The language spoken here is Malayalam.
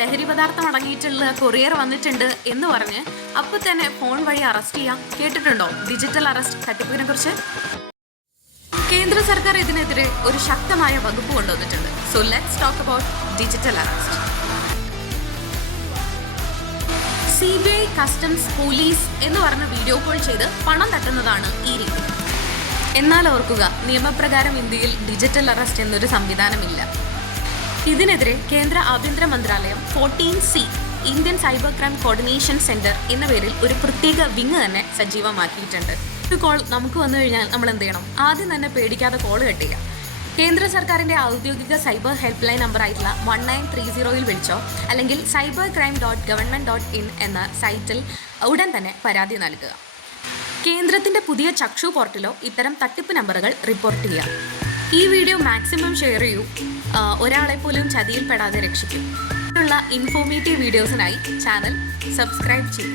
ലഹരി പദാർത്ഥം അടങ്ങിയിട്ടുള്ള കൊറിയർ വന്നിട്ടുണ്ട് എന്ന് പറഞ്ഞ് അപ്പോൾ തന്നെ ഫോൺ വഴി അറസ്റ്റ് ചെയ്യാം. കേട്ടിട്ടുണ്ടോ ഡിജിറ്റൽ അറസ്റ്റ് തട്ടിപ്പിനെ കുറിച്ച്? കേന്ദ്ര സർക്കാർ ഇതിനെതിരെ ഒരു ശക്തമായ വകുപ്പ് കൊണ്ടുവന്നിട്ടുണ്ട്. So let's talk about digital arrest. CBI, customs, police എന്ന് പറഞ്ഞ് വീഡിയോ കോൾ ചെയ്ത് പണം തട്ടുന്നതാണ് ഈ രീതി. എന്നാൽ ഓർക്കുക, നിയമപ്രകാരം ഇന്ത്യയിൽ ഡിജിറ്റൽ അറസ്റ്റ് എന്നൊരു സംവിധാനമില്ല. ഇതിനെതിരെ കേന്ദ്ര ആഭ്യന്തര മന്ത്രാലയം 14C Indian cyber crime coordination centre എന്ന പേരിൽ ഒരു പ്രത്യേക വിങ് തന്നെ സജീവമാക്കിയിട്ടുണ്ട്. ഒരു കോൾ നമുക്ക് വന്നു കഴിഞ്ഞാൽ നമ്മൾ എന്ത് ചെയ്യണം? ആദ്യം തന്നെ പേടിക്കാതെ കോൾ കട്ട് ചെയ്യുക. കേന്ദ്ര സർക്കാരിൻ്റെ ഔദ്യോഗിക സൈബർ ഹെൽപ്പ് ലൈൻ നമ്പറായിട്ടുള്ള 1930 വിളിച്ചോ അല്ലെങ്കിൽ cybercrime.government.in എന്ന സൈറ്റിൽ ഉടൻ തന്നെ പരാതി നൽകുക. കേന്ദ്രത്തിൻ്റെ പുതിയ ചക്ഷു പോർട്ടലോ ഇത്തരം തട്ടിപ്പ് നമ്പറുകൾ റിപ്പോർട്ട് ചെയ്യുക. ഈ വീഡിയോ മാക്സിമം ഷെയർ ചെയ്യൂ. ഒരാളെ പോലും ചതിയിൽപ്പെടാതെ രക്ഷിക്കും. ഇങ്ങനെയുള്ള ഇൻഫോർമേറ്റീവ് വീഡിയോസിനായി ചാനൽ സബ്സ്ക്രൈബ് ചെയ്യൂ.